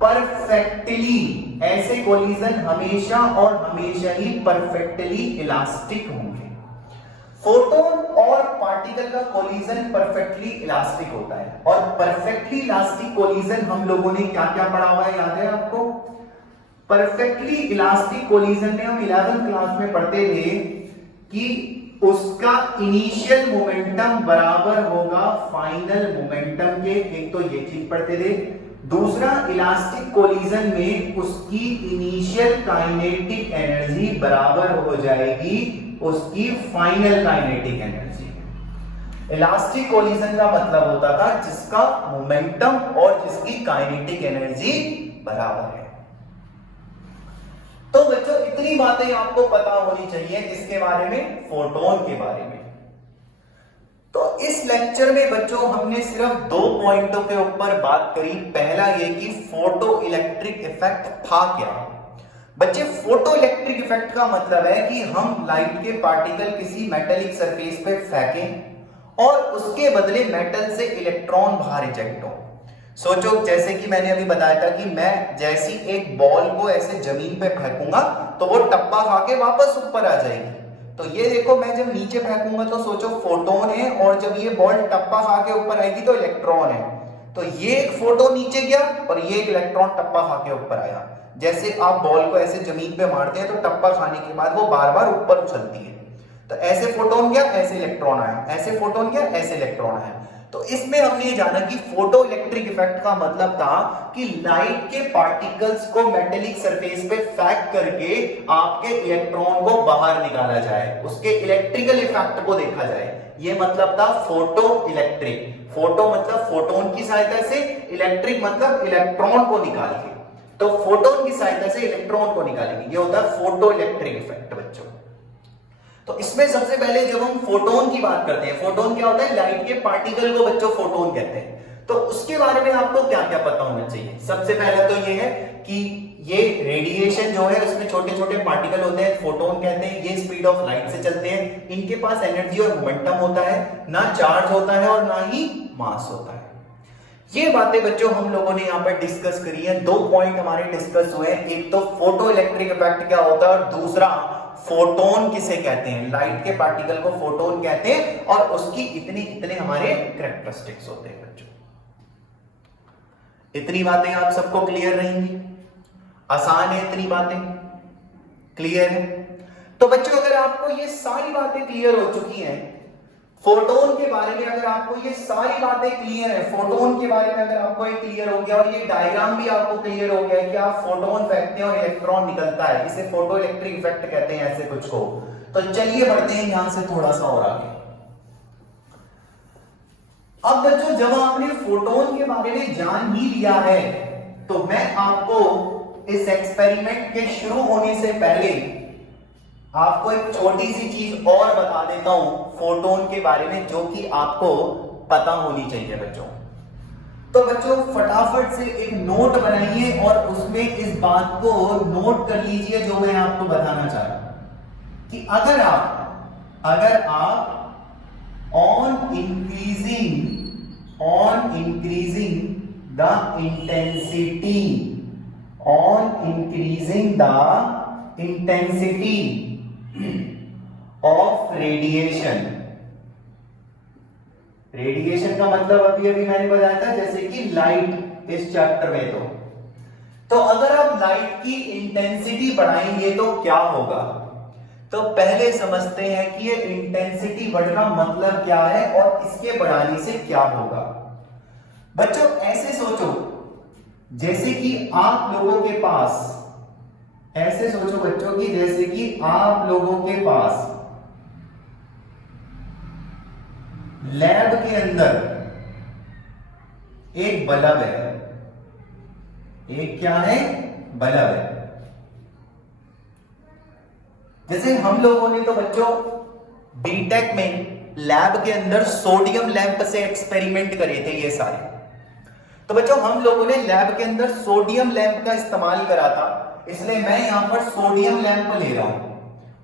perfectly, ऐसे कोलिजन हमेशा और हमेशा ही परफेक्टली इलास्टिक होंगे। फोटोन और पार्टिकल का कोलिजन परफेक्टली इलास्टिक होता है, और परफेक्टली इलास्टिक कोलिजन हम लोगों ने क्या क्या पढ़ा हुआ है, याद है आपको? परफेक्टली इलास्टिक कोलिजन में हम 11th क्लास में पढ़ते थे कि उसका इनिशियल मोमेंटम बराबर होगा फाइनल मोमेंटम के, एक तो ये चीज पढ़ते थे। दूसरा, इलास्टिक कोलिजन में उसकी इनिशियल काइनेटिक एनर्जी बराबर हो जाएगी उसकी final kinetic energy. Elastic collision का मतलब होता था जिसका मोमेंटम और जिसकी काइनेटिक एनर्जी बराबर है। तो बच्चों इतनी बातें आपको पता होनी चाहिए इसके बारे में, फोटोन के बारे में। तो इस लेक्चर में बच्चों हमने सिर्फ 2 पॉइंटों के ऊपर बात करी। पहला ये कि फोटो इलेक्ट्रिक इफेक्ट था क्या। बच्चे, फोटो इलेक्ट्रिक इफेक्ट का मतलब है कि हम लाइट के पार्टिकल किसी मेटेलिक सरफेस पे फेंकें और उसके बदले मेटल से इलेक्ट्रॉन बाहर इजेक्ट हो। सोचो, जैसे कि मैंने अभी बताया था कि मैं जैसी एक बॉल को ऐसे जमीन पे फेंकूंगा तो वो टप्पा खा के वापस ऊपर आ जाएगी। तो ये देखो, मैं जब नीचे फेंकूंगा तो सोचो फोटोन है, और जब ये बॉल टप्पा खा के ऊपर आएगी तो इलेक्ट्रॉन है। तो ये एक फोटोन नीचे गया और ये एक इलेक्ट्रॉन टप्पा खा के ऊपर आया। जैसे आप बॉल को ऐसे जमीन पे मारते हैं तो टप्पा खाने के बाद वो बार बार ऊपर उछलती है। तो ऐसे फोटोन गया, ऐसे इलेक्ट्रॉन आया, ऐसे फोटोन गया, ऐसे इलेक्ट्रॉन आया। तो इसमें हमने ये जाना कि फोटो इलेक्ट्रिक इफेक्ट का मतलब था कि लाइट के पार्टिकल्स को मेटेलिक सरफेस पे फेंक करके आपके इलेक्ट्रॉन को बाहर निकाला जाए, उसके इलेक्ट्रिकल इफेक्ट को देखा जाए। ये मतलब था फोटो इलेक्ट्रिक। फोटो मतलब फोटोन की सहायता से, इलेक्ट्रिक मतलब इलेक्ट्रॉन को निकाल के। तो फोटोन की सहायता से इलेक्ट्रॉन को निकालेंगे, ये होता है फोटो इलेक्ट्रिक इफेक्ट बच्चों। तो इसमें सबसे पहले जब हम फोटोन की बात करते हैं, फोटोन क्या होता है? लाइट के पार्टिकल को बच्चों फोटोन कहते हैं। तो उसके बारे में आपको क्या क्या पता होना चाहिए? सबसे पहले तो ये है कि ये रेडिएशन जो है उसमें छोटे छोटे पार्टिकल होते हैं, फोटोन कहते हैं। ये स्पीड ऑफ लाइट से चलते हैं, इनके पास एनर्जी और मोमेंटम होता है, ना चार्ज होता है और ना ही मास होता है। ये बातें बच्चों हम लोगों ने यहाँ पर डिस्कस करी है। 2 पॉइंट हमारे डिस्कस हुए हैं, एक तो फोटो इलेक्ट्रिक इफेक्ट क्या होता है और दूसरा फोटोन किसे कहते हैं। लाइट के पार्टिकल को फोटोन कहते हैं और उसकी इतने हमारे कैरेक्टरिस्टिक्स होते हैं बच्चों। इतनी बातें आप सबको क्लियर रहेंगी? आसान है, इतनी बातें क्लियर है? तो बच्चों अगर आपको ये सारी बातें क्लियर हो चुकी हैं फोटोन के बारे में अगर आपको ये सारी बातें क्लियर है, फोटोन के बारे में अगर आपको ये क्लियर हो गया और ये डायग्राम भी आपको क्लियर हो गया कि आप फोटोन फेंकते हैं और इलेक्ट्रॉन निकलता है, इसे फोटो इलेक्ट्रिक इफेक्ट कहते हैं ऐसे कुछ को, तो चलिए बढ़ते हैं यहां से थोड़ा सा और आगे। अब बच्चों जब आपने फोटोन के बारे में जान ही लिया है तो मैं आपको इस एक्सपेरिमेंट के शुरू होने से पहले आपको एक छोटी सी चीज और बता देता हूं फोटोन के बारे में, जो कि आपको पता होनी चाहिए बच्चों। तो बच्चों फटाफट से एक नोट बनाइए और उसमें इस बात को नोट कर लीजिए जो मैं आपको बताना चाह रहा हूं कि अगर आप on increasing the intensity of radiation का मतलब अभी मैंने बताया था जैसे कि लाइट इस चैप्टर में, तो अगर आप लाइट की इंटेंसिटी बढ़ाएंगे तो क्या होगा। तो पहले समझते हैं कि ये इंटेंसिटी बढ़ना मतलब क्या है और इसके बढ़ाने से क्या होगा। बच्चों ऐसे सोचो जैसे कि आप लोगों के पास, ऐसे सोचो बच्चों की जैसे कि आप लोगों के पास लैब के अंदर एक बल्ब है, एक क्या है, बल्ब है। जैसे हम लोगों ने तो बच्चों बीटेक में लैब के अंदर सोडियम लैंप से एक्सपेरिमेंट करे थे ये सारे, तो बच्चों हम लोगों ने लैब के अंदर सोडियम लैंप का इस्तेमाल करा था, इसलिए मैं यहां पर सोडियम लैंप ले रहा हूं।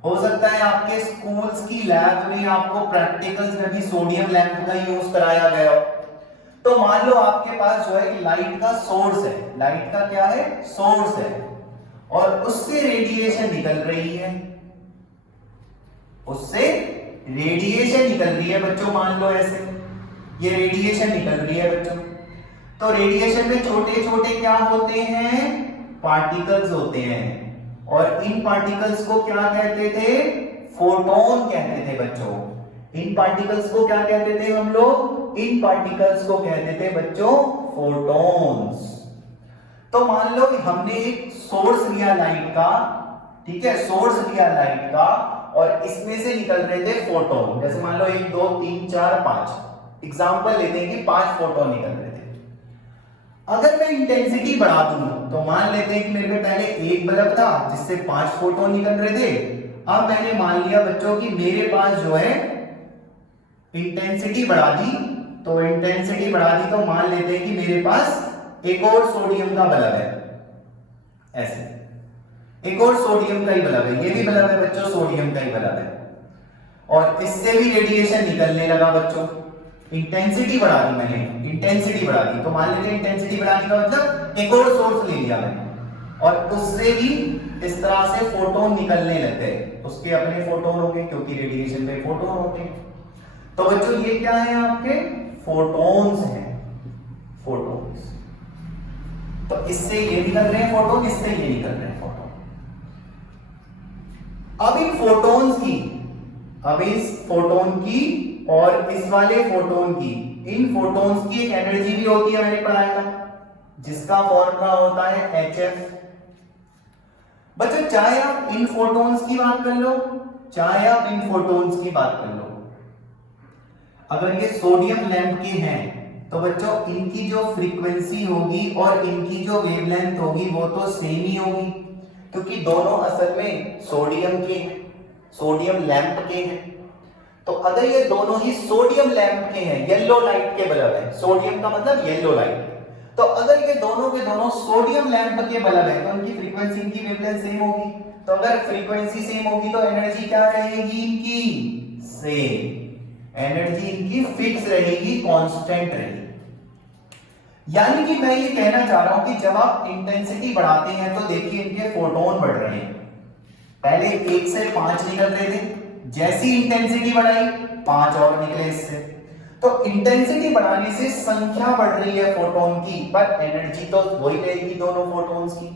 हो सकता है आपके स्कूल्स की लैब में आपको प्रैक्टिकल्स में भी सोडियम लैंप का यूज कराया गया हो। तो मान लो आपके पास जो है लाइट का सोर्स है, लाइट का क्या है, सोर्स है, और उससे रेडिएशन निकल रही है, उससे रेडिएशन निकल रही है बच्चों, मान लो ऐसे ये रेडिएशन निकल रही है बच्चों। तो रेडिएशन में छोटे छोटे क्या होते हैं, पार्टिकल्स होते हैं, और इन पार्टिकल्स को क्या कहते थे, फोटोन कहते थे बच्चों। इन पार्टिकल्स को क्या कहते थे हम लोग, इन पार्टिकल्स को कहते थे बच्चों फोटोन्स। तो मान लो कि हमने एक सोर्स लिया लाइट का, ठीक है, सोर्स लिया लाइट का, और इसमें से निकल रहे थे फोटोन। जैसे मान लो 1 2 3 4 5 एग्जांपल लेते हैं कि 5 फोटोन निकल रहे थे। अगर मैं इंटेंसिटी बढ़ा दूं तो मान लेते हैं कि मेरे में पहले एक बल्ब था जिससे 5 फोटोन निकल रहे थे। अब मैंने मान लिया बच्चों कि मेरे पास जो है इंटेंसिटी बढ़ा दी, तो इंटेंसिटी बढ़ा दी तो मान लेते हैं कि मेरे पास एक और सोडियम का बल्ब है, ऐसे एक और सोडियम का ही बल्ब है, ये भी बल्ब है बच्चों, सोडियम का ही बल्ब है, और इससे भी रेडिएशन निकलने लगा बच्चों। इंटेंसिटी बढ़ा दी मैंने, इंटेंसिटी बढ़ा दी, तो मान लीजिए इंटेंसिटी बढ़ाने का मतलब एक और सोर्स ले लिया मैंने, और उससे भी इस तरह से फोटोन निकलने लग गए, उसके अपने फोटोन हो गए क्योंकि रेडिएशन में फोटोन होते हैं। तो बच्चों ये क्या है, आपके फोटोन्स हैं, फोटोन्स। तो इससे ये निकल रहे हैं फोटोन, इससे ये निकल रहे हैं फोटोन। अब इन फोटोन्स की, अब इस फोटोन की और इस वाले फोटोन की, इन फोटोन्स की एक एनर्जी भी होती है, मैंने पढ़ाया था, जिसका फॉर्मूला होता है HF। बच्चों चाहे आप इन फोटोन्स की बात कर लो, चाहे आप इन फोटोन्स की बात कर लो, अगर ये सोडियम लैंप के हैं तो बच्चों इनकी जो फ्रीक्वेंसी होगी और इनकी जो वेवलेंथ होगी वो तो सेम ही होगी, क्योंकि दोनों असल में सोडियम के हैं, सोडियम लैंप के हैं। तो अगर ये दोनों ही सोडियम लैंप के हैं, येलो लाइट के बल्ब है, सोडियम का मतलब येलो लाइट, तो अगर ये दोनों के दोनों सोडियम लैंप के बल्ब है तो उनकी फ्रीक्वेंसी, इनकी वेवलेंथ सेम होगी। तो अगर फ्रीक्वेंसी सेम होगी तो एनर्जी क्या रहेगी इनकी, सेम, एनर्जी इनकी फिक्स रहेगी, कांस्टेंट रहेगी। यानी कि मैं ये कहना चाह रहा हूं कि जब आप इंटेंसिटी बढ़ाते हैं तो देखिए इनके फोटोन बढ़ रहे हैं, पहले 1 से 5 निकल रहे थे, जैसी इंटेंसिटी बढ़ाई 5 और निकले इससे। तो इंटेंसिटी बढ़ाने से संख्या बढ़ रही है फोटोन की, पर एनर्जी तो वही रहेगी दोनों फोटोन्स की,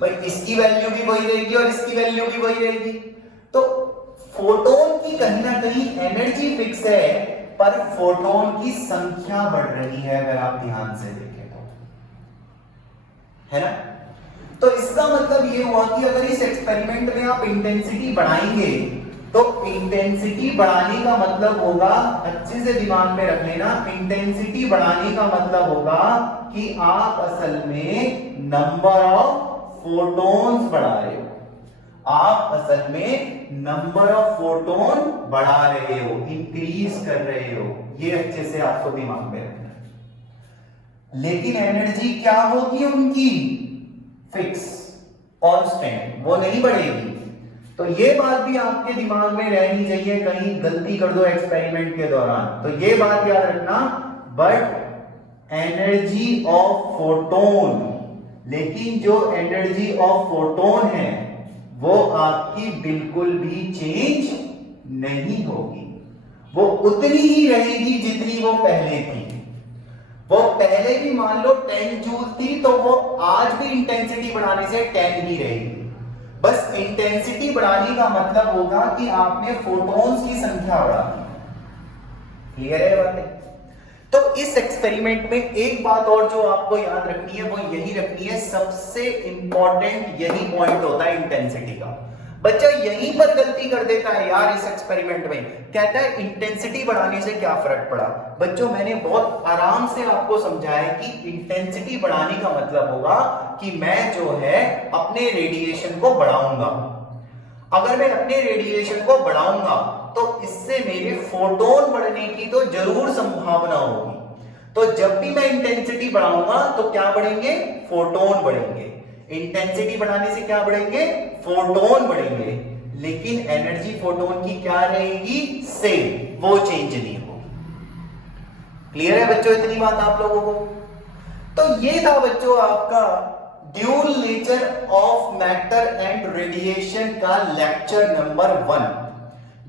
भाई इसकी वैल्यू भी वही रहेगी और इसकी वैल्यू भी वही रहेगी। तो फोटोन की कहीं ना कहीं एनर्जी फिक्स है, पर फोटोन की संख्या बढ़ रही है, अगर आप ध्यान से देखें तो, है ना। तो इसका मतलब ये हुआ कि अगर इस एक्सपेरिमेंट में आप इंटेंसिटी बढ़ाएंगे, तो इंटेंसिटी बढ़ाने का मतलब होगा, अच्छे से दिमाग में रख लेना, इंटेंसिटी बढ़ाने का मतलब होगा कि आप असल में नंबर ऑफ फोटॉन्स बढ़ा रहे हो, आप असल में नंबर ऑफ फोटोन बढ़ा रहे हो, इंक्रीज कर रहे हो। ये अच्छे से आपको दिमाग में रखना है। लेकिन एनर्जी क्या होगी उनकी? फिक्स, कांस्टेंट, वो नहीं बढ़ेगी। तो ये बात भी आपके दिमाग में रहनी चाहिए, कहीं गलती कर दो एक्सपेरिमेंट के दौरान तो ये बात याद रखना, बट एनर्जी ऑफ फोटोन, लेकिन जो एनर्जी ऑफ फोटोन है वो आपकी बिल्कुल भी चेंज नहीं होगी, वो उतनी ही रहेगी जितनी वो पहले थी। वो पहले भी मान लो 10 जूल थी, तो वो आज भी इंटेंसिटी बढ़ाने से 10 ही रहेगी। बस इंटेंसिटी बढ़ाने का मतलब होगा कि आपने फोटॉन्स की संख्या बढ़ा दी। क्लियर है बात? तो इस एक्सपेरिमेंट में एक बात और जो आपको याद रखनी है वो यही रखनी है, सबसे इंपॉर्टेंट यही पॉइंट होता है इंटेंसिटी का। बच्चा यहीं पर गलती कर देता है यार इस एक्सपेरिमेंट में, कहता है इंटेंसिटी बढ़ाने से क्या फर्क पड़ा। बच्चों मैंने बहुत आराम से आपको समझाया कि इंटेंसिटी बढ़ाने का मतलब होगा कि मैं जो है अपने रेडिएशन को बढ़ाऊंगा। अगर मैं अपने रेडिएशन को बढ़ाऊंगा तो इससे मेरे फोटोन बढ़ने की तो जरूर संभावना होगी। तो जब भी मैं इंटेंसिटी बढ़ाऊंगा तो क्या बढ़ेंगे? फोटोन बढ़ेंगे। इंटेंसिटी बढ़ाने से क्या बढ़ेंगे? फोटोन बढ़ेंगे। लेकिन एनर्जी फोटोन की क्या रहेगी? सेम, वो चेंज नहीं होगी। क्लियर है बच्चों इतनी बात आप लोगों को? तो ये था बच्चों आपका dual nature of matter and radiation का लेक्चर नंबर 1,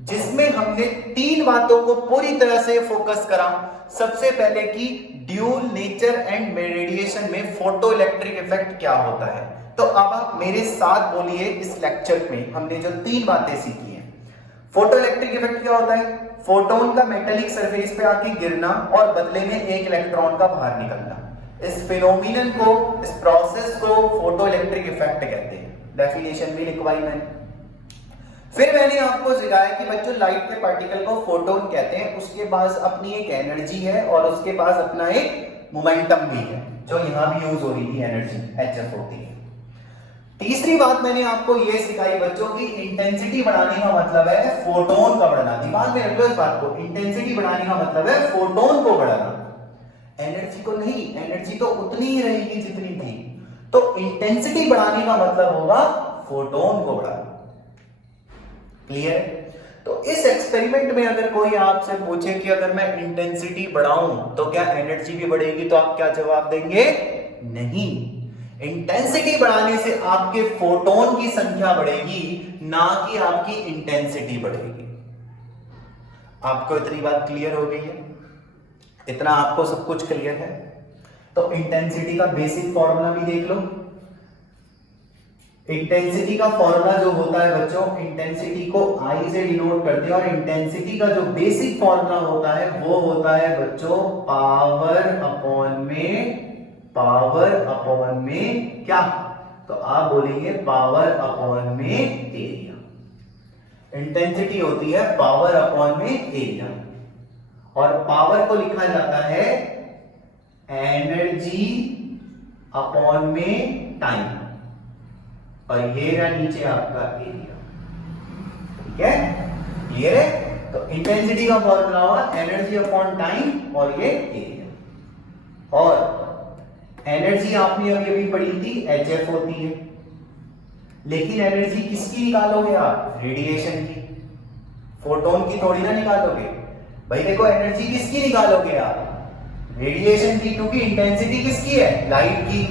जिसमें हमने 3 बातों को पूरी तरह से फोकस करा। सबसे पहले कि ड्यूल नेचर एंड रेडिएशन में फोटो इलेक्ट्रिक इफेक्ट क्या होता है। तो अब आप मेरे साथ बोलिए, इस लेक्चर में हमने जो 3 बातें सीखी हैं। फोटो इलेक्ट्रिक इफेक्ट क्या होता है? फोटोन का मेटेलिक सरफेस पे आके गिरना और बदले में एक इलेक्ट्रॉन का बाहर निकलना। इस फिनोमिनन को, इस प्रोसेस को फोटो इलेक्ट्रिक इफेक्ट कहते हैं। डेफिनेशन भी लिखवाई मैंने। फिर मैंने आपको सिखाया कि बच्चों लाइट के पार्टिकल को फोटोन कहते हैं, उसके पास अपनी एक एनर्जी है और उसके पास अपना एक मोमेंटम भी है, जो यहां भी यूज हो रही थी, एनर्जी HF होती है। तीसरी बात मैंने आपको यह सिखाई बच्चों की इंटेंसिटी बढ़ाने का मतलब है फोटोन का बढ़ना। दिमाग में रख लो इस बात को, इंटेंसिटी बढ़ाने का मतलब है फोटोन को बढ़ाना, एनर्जी को नहीं। एनर्जी तो उतनी ही रहेगी जितनी थी। तो इंटेंसिटी बढ़ाने का मतलब होगा फोटोन को बढ़ाना। क्लियर? तो इस एक्सपेरिमेंट में अगर कोई आपसे पूछे कि अगर मैं इंटेंसिटी बढ़ाऊं तो क्या एनर्जी भी बढ़ेगी, तो आप क्या जवाब देंगे? नहीं। इंटेंसिटी बढ़ाने से आपके फोटोन की संख्या बढ़ेगी, ना कि आपकी इंटेंसिटी बढ़ेगी। आपको इतनी बात क्लियर हो गई है? इतना आपको सब कुछ क्लियर है? तो इंटेंसिटी का बेसिक फॉर्मूला भी देख लो। इंटेंसिटी का फॉर्मूला जो होता है बच्चों, इंटेंसिटी को I से डिनोट करते हैं, और इंटेंसिटी का जो बेसिक फॉर्मूला होता है वो होता है बच्चों पावर अपॉन में क्या? तो आप बोलेंगे पावर अपॉन में एरिया। इंटेंसिटी होती है पावर अपॉन में एरिया, और पावर को लिखा जाता है एनर्जी अपॉन में टाइम, और ये रहा नीचे आपका एरिया। ठीक है? क्लियर है? तो इंटेंसिटी का फॉर्मूला हुआ एनर्जी अपॉन टाइम और ये एरिया। और एनर्जी आपने अभी पढ़ी थी HF होती है, लेकिन एनर्जी किसकी निकालोगे आप? रेडिएशन की, फोटोन की थोड़ी ना निकालोगे भाई। देखो एनर्जी किसकी निकालोगे आप? रेडिएशन की, क्योंकि इंटेंसिटी किसकी है? लाइट की।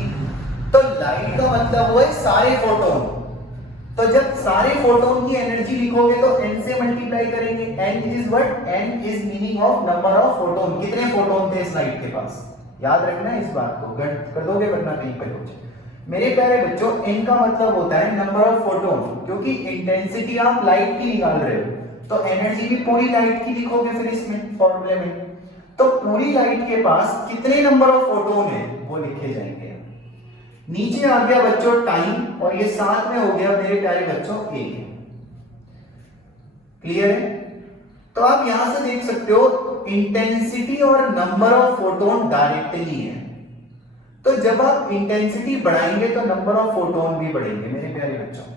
तो लाइट का मतलब हुआ है सारे फोटोन। तो जब सारे फोटोन की एनर्जी लिखोगे तो n से मल्टीप्लाई करेंगे। n is what? n is meaning of number of photon. कितने फोटोन थे इस लाइट के पास? याद रखना इस बात को, गणित कर दोगे वरना कहीं पे हो जाए। मेरे प्यारे बच्चों, n का मतलब होता है नंबर ऑफ फोटोन, क्योंकि इंटेंसिटी आप लाइट की निकाल रहे हो। तो एनर्जी भी पूरी लाइट की लिखोगे फिर इसमें फॉर्मूले में। तो पूरी लाइट के पास कितने नंबर ऑफ फोटोन है वो लिखे जाएंगे। नीचे आ गया बच्चों टाइम, और ये साथ में हो गया मेरे प्यारे बच्चों ए। क्लियर है? तो आप यहां से देख सकते हो इंटेंसिटी और नंबर ऑफ फोटोन डायरेक्टली है। तो जब आप इंटेंसिटी बढ़ाएंगे तो नंबर ऑफ फोटोन भी बढ़ेंगे मेरे प्यारे बच्चों।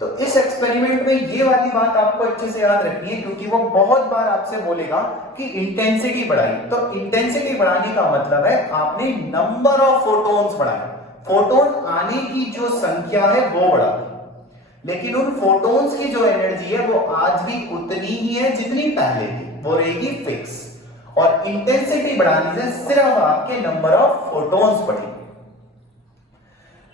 तो इस एक्सपेरिमेंट में ये वाली बात आपको अच्छे से याद रखनी है, क्योंकि वो बहुत बार आपसे बोलेगा कि इंटेंसिटी बढ़ाई। तो इंटेंसिटी बढ़ाने का मतलब है आपने नंबर ऑफ फोटोन्स बढ़ाए, फोटोन आने की जो संख्या है वो बढ़ा, लेकिन उन फोटोन्स की जो एनर्जी है वो आज भी उतनी ही है जितनी पहले थी, वो रहेगी फिक्स। और इंटेंसिटी बढ़ाने से सिर्फ आपके नंबर ऑफ फोटोन्स बढ़ेंगे।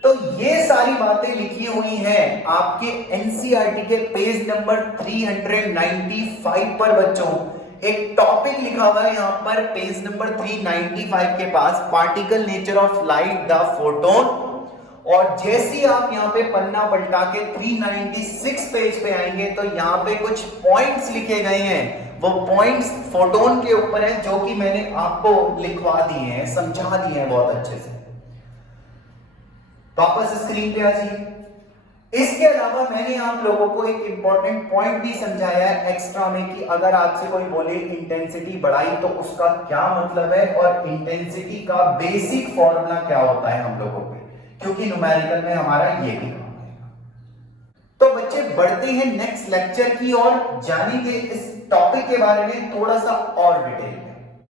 तो ये सारी बातें लिखी हुई हैं आपके एनसीईआरटी के पेज नंबर 395 पर बच्चों। एक टॉपिक लिखा हुआ है यहां पर पेज नंबर 395 के पास, particle nature of light the photon. और जैसे आप यहां पे पन्ना पलटा के 396 पेज पे आएंगे तो यहां पे कुछ पॉइंट्स लिखे गए हैं। वो पॉइंट्स फोटोन के ऊपर है जो कि मैंने आपको लिखवा दिए हैं, समझा दिए हैं बहुत अच्छे से। वापस स्क्रीन पे आ जाइए। इसके अलावा मैंने आप लोगों को एक इंपॉर्टेंट पॉइंट भी समझाया है एक्स्ट्रा में कि अगर आपसे कोई बोले इंटेंसिटी बढ़ाई तो उसका क्या मतलब है, और इंटेंसिटी का बेसिक फॉर्मूला क्या होता है हम लोगों पे, क्योंकि न्यूमेरिकल में हमारा ये भी काम आएगा। तो बच्चे बढ़ते हैं नेक्स्ट लेक्चर की ओर, जानेंगे इस टॉपिक के बारे में थोड़ा सा और डिटेल में।